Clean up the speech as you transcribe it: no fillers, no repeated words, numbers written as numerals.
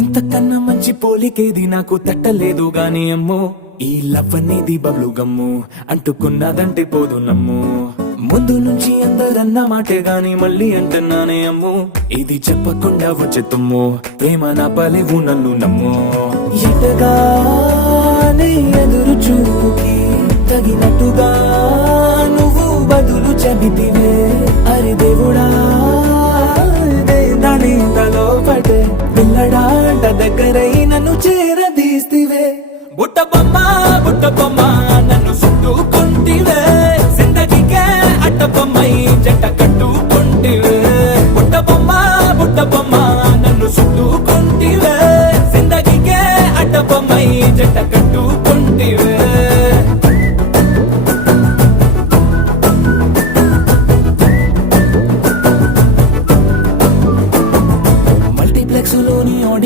ఇంతకన్నా మంచి పోలికేది నాకు తట్టలేదు గాని అమ్మో, ఈ లవ్ అనేది బబ్లు గమ్ము, అంటుకున్నదంటే పోదు నమ్ము. ముందు నుంచి అందరన్న మాటే గాని మళ్ళీ అంటున్నానే అమ్ము, ఇది చెప్పకుండా వచ్చే తుమ్ము, ప్రేమ నా పలేవు నన్ను నమ్ము. ఎటగానే ఎదురు చూకి తగినట్టుగా నువ్వు బదులు చెబితివే, అరే దేవుడా దాని తలో పడే పిల్లడా